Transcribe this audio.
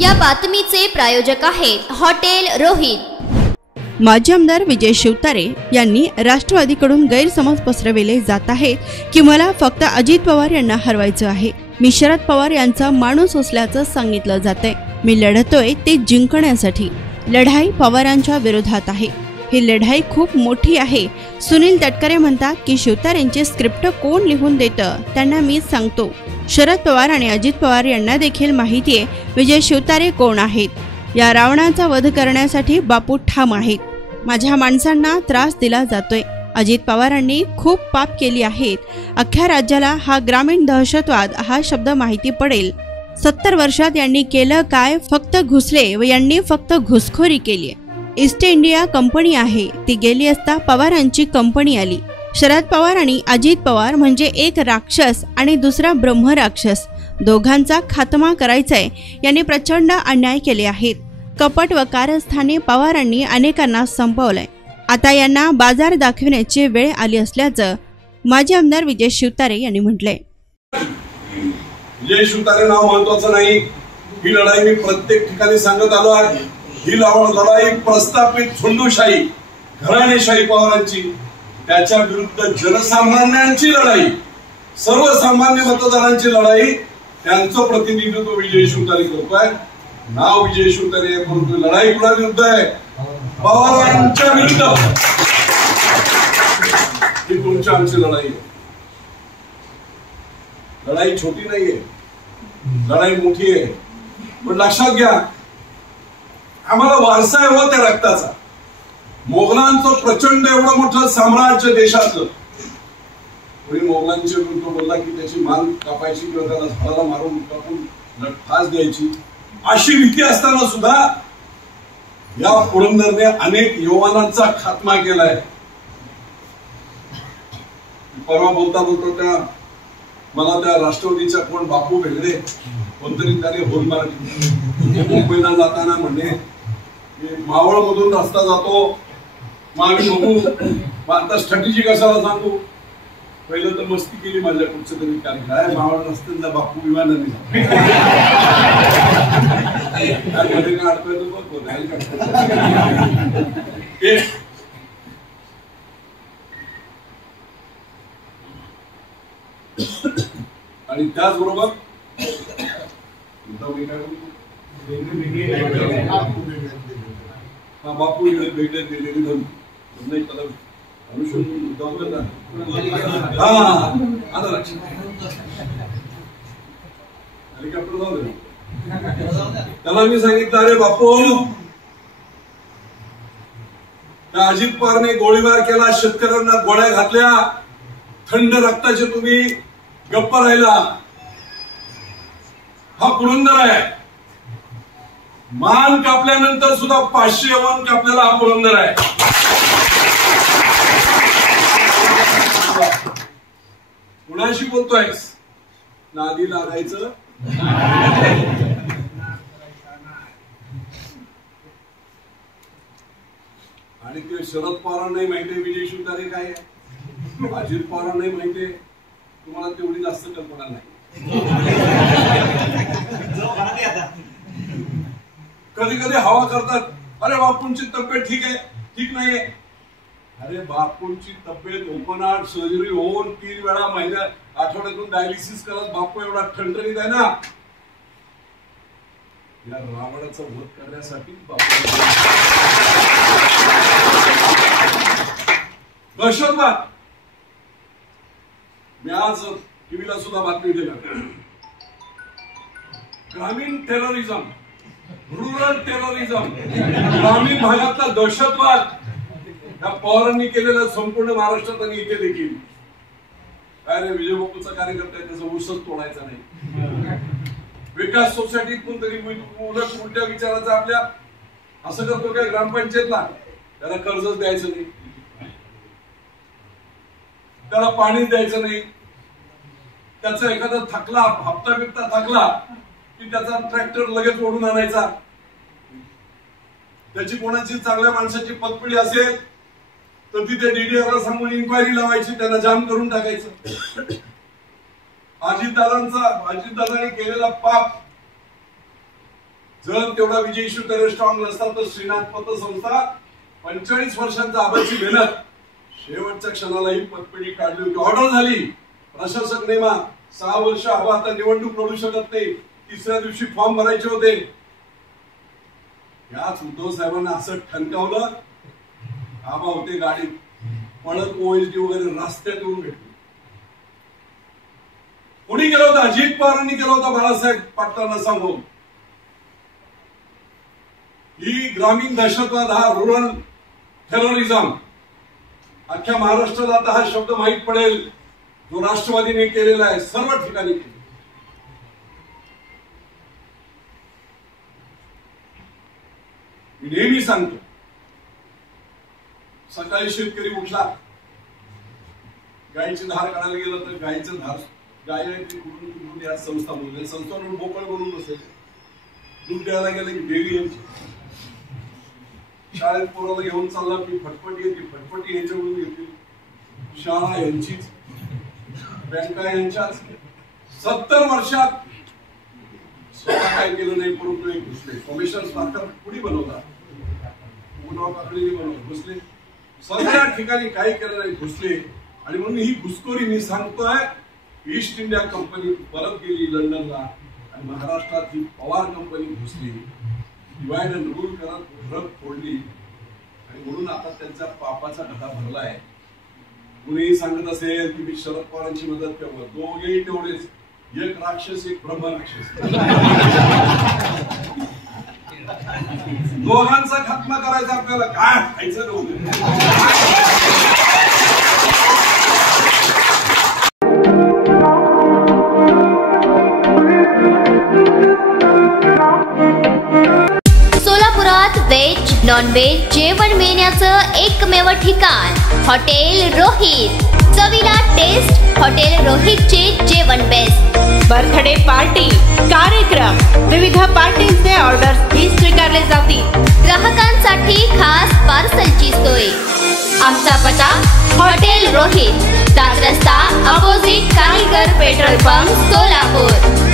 या बातमीचे प्रायोजक आहेत हॉटेल रोहित। माजी आमदार विजय शिवतारे यांनी राष्ट्रवादीकडून गैरसमज पसरविले जात आहेत की मला फक्त अजित पवार यांना हरवायचं आहे। मी शरद पवार यांचा माणूस असल्याचं सांगितलं जातंय। मी लढतोय ते जिंकण्यासाठी। लढाई पवारांच्या विरोधात आहे। ही लढाई खूप मोठी आहे। सुनील तटकरे म्हणतात की शिवतारेंची स्क्रिप्ट कोण लिहून देतं त्यांना मी सांगतो। शरद पवार आणि अजित पवार यांना देखील माहिती आहे विजय शिवतारे कोण आहेत। या रावणाचा वध करण्यासाठी बापू ठाम आहेत। माझ्या माणसांना त्रास दिला जातोय। अजित पवारांनी खूप पाप केली आहेत। अख्ख्या राज्याला हा ग्रामीण दहशतवाद हा शब्द माहिती पडेल। 70 वर्षात यांनी केलं काय? फक्त घुसले व यांनी फक्त घुसखोरी केली। ईस्ट इंडिया कंपनी आहे ती गेली असता पवारांची कंपनी आली। शरद पवार आणि अजित पवार म्हणजे एक राक्षस आणि दुसरा ब्रह्मराक्षस। दोघांचा खात्मा करायचाय। यांनी प्रचंड अन्याय केले आहेत। कपट व कारस्थानी पवारांनी अनेकांना संपवलंय। आता यांना बाजार दाखवण्याची वेळ आली असल्याचं माजी आमदार विजय शिवतारे यांनी म्हटलंय। विजय शिवतारे नाव महत्वाचं नाही। ही लढाई मी प्रत्येक ठिकाणी सांगत आलो आहे। ही लढाई प्रस्थापित झुंडूशाही घराणेशाही पवारांची, त्याच्या विरुद्ध जनसामान्यांची लढाई, सर्वसामान्य मतदारांची लढाई, त्यांचं प्रतिनिधित्व विजय शिवतारे करतोय। नाव विजय शिवतारे आहे परंतु लढाई कुणा विरुद्ध आहे? पवारांच्या विरुद्ध। ही तुमच्या आमची लढाई आहे। लढाई छोटी नाहीये, लढाई मोठी आहे। पण लक्षात घ्या, आम्हाला वारसा आहे व त्या रक्ताचा। मोगलांचं प्रचंड एवढं मोठं साम्राज्य देशाचं, कोणी मोगलांच्या विरुद्ध बोलला की त्याची मान कापायची किंवा त्याला झाडाला मारून कापून फास द्यायची अशी भीती असताना सुद्धा या पुरंदरने अनेक युवानांचा खात्मा केलाय। परवा बोलता बोलता मला त्या राष्ट्रवादीच्या कोण बापू भेगडे कोणतरी त्याने होल मारली। मुंबईला जाताना म्हणे मावळ मधून रस्ता जातो, मग आम्ही बघू आता स्ट्रॅटेजी कशाला सांगू। पहिलं तर मस्ती केली माझ्या कुठचं तरी काय काय मावळ रस्त्याला बापू विमानाने आणि त्याचबरोबर बापू भेटले दिलेली नाही त्याला त्याला मी सांगितलं अरे बापू, त्या अजित पवारने गोळीबार केला, शेतकऱ्यांना गोळ्या घातल्या, थंड रक्ताचे तुम्ही गप्प राहिला। हा पुरंदर आहे। मान कापल्यानंतर सुद्धा 500 वन कापलेला हा पुरंदर आहे। कुणाशी बोलतोयस? नादी लागायचं आणि ते शरद पवारांनाही माहितीये विजय शिवतारे काय आहे, अजित पवारांनाही माहितीये। तुम्हाला तेवढी जास्त कल्पना नाही। कधी कधी हवा करतात, अरे बापूंची तब्येत ठीक आहे, ठीक नाहीये। अरे बापूंची तब्येत ओपन हार्ट सर्जरी होऊन 3 वेळा महिन्यात आठवड्यातून डायलिसिस करत बापू एवढा ठणठणीत आहे ना। या रावणाचा वध करण्यासाठी दहशतवाद। मी आज टीव्हीला सुद्धा बातमी दिल्या, ग्रामीण टेररिझम, रुरल टेररिझम, ग्रामीण भागातला दहशतवाद या पवारांनी केलेला संपूर्ण महाराष्ट्रात आणि इथे देखील। काय रे विजय बापूचा कार्यकर्ता आहे त्याचा ऊसच तोडायचा नाही। विकास सोसायटीत कोणतरी उलट उलट्या विचाराचा आपल्या असं करतो काय ग्रामपंचायतला, त्याला कर्जच द्यायचं नाही, त्याला पाणी द्यायचं नाही, त्याचा एखादा थकला हप्ता बिप्ता थकला की त्याचा ट्रॅक्टर लगेच ओढून आणायचा। त्याची कोणाची चांगल्या माणसाची पतपिढी असेल तर तिथे डीडीआरला सांगून इन्क्वायरी लावायची, त्यांना जाम करून टाकायचं। अजितदादांनी केलेला पाप जर तेवढा विजय शिवतारे स्ट्रॉंग नसता तर श्रीनाथ पतसंस्था 45 वर्षांचा आबाची मेहनत शेवटच्या क्षणालाही पतपेढी काढली होती. ऑर्डर झाली, प्रशासक नेमा, 6 वर्ष हवा, आता निवडणूक लढू शकत नाही, तिसऱ्या दिवशी फॉर्म भरायचे होते. याच उद्धव साहेबांना असं ठणकावलं, आबा होते गाडीत, पळत OSD वगैरे रस्त्यात येऊन भेटले. कोणी केलं होतं? अजित पवारांनी केलं होतं बाळासाहेब पाटलांना सांगून. ही ग्रामीण दहशतवाद, हा रुरल टेररिझम, अख्ख्या महाराष्ट्राला आता हा शब्द माहीत पडेल, जो राष्ट्रवादीने केलेला आहे, सर्व ठिकाणी केला. मी नेहमी सांगतो, सकाळी शेतकरी उठला, गायची धार काढायला गेलं तर गायचं धार, गाय कुठून या संस्था बोलले, संस्थांवर मोकळ बोलून नसेल. दूध द्यायला गेलं की डेअरी यांची, शाळेत पोराला घेऊन चालला की फटफटी येते, फटफटी यांच्याकडून येते, शाळा यांचीच, बँका यांच्याच. 70 वर्षात स्वतः काय केलं नाही, परंतु एक घुसले. कमिशनर सरकार कुणी बनवतात, उद्धव ठाकरेंनी बनवलं, घुसले. सगळ्या ठिकाणी काही केलं नाही, घुसले. आणि म्हणून ही घुसखोरी मी सांगतोय, ईस्ट इंडिया कंपनी परत गेली लंडनला आणि महाराष्ट्रात ही पवार कंपनी घुसली, डिवाइड अँड रूल करत फरक फोडली. आणि म्हणून आता त्यांचा पापाचा घडा भरलाय. कुणीही सांगत असेल की मी शरद पवारांची मदत करावं, दोघेही तेवढेच, एक राक्षस एक ब्रह्म राक्षस. दोघांचा खात्मा करायचा आपल्याला, काय खायचं नव्हतं. सोलापुरात व्हेज नॉन व्हेज जेवण मिळण्याचं एकमेव ठिकाण हॉटेल रोहित. चवीला टेस्ट, हॉटेल रोहितचे जेवण बेस्ट. बर्थडे पार्टी, कार्यक्रम, विविध पार्टींचे ऑर्डर्स ही स्वीकारले जातील. ग्राहकांसाठी खास पार्सलची सोय. आमचा पत्ता हॉटेल रोहित, 7 रस्ता अपोजिट कारीगर पेट्रोल पंप, सोलापूर.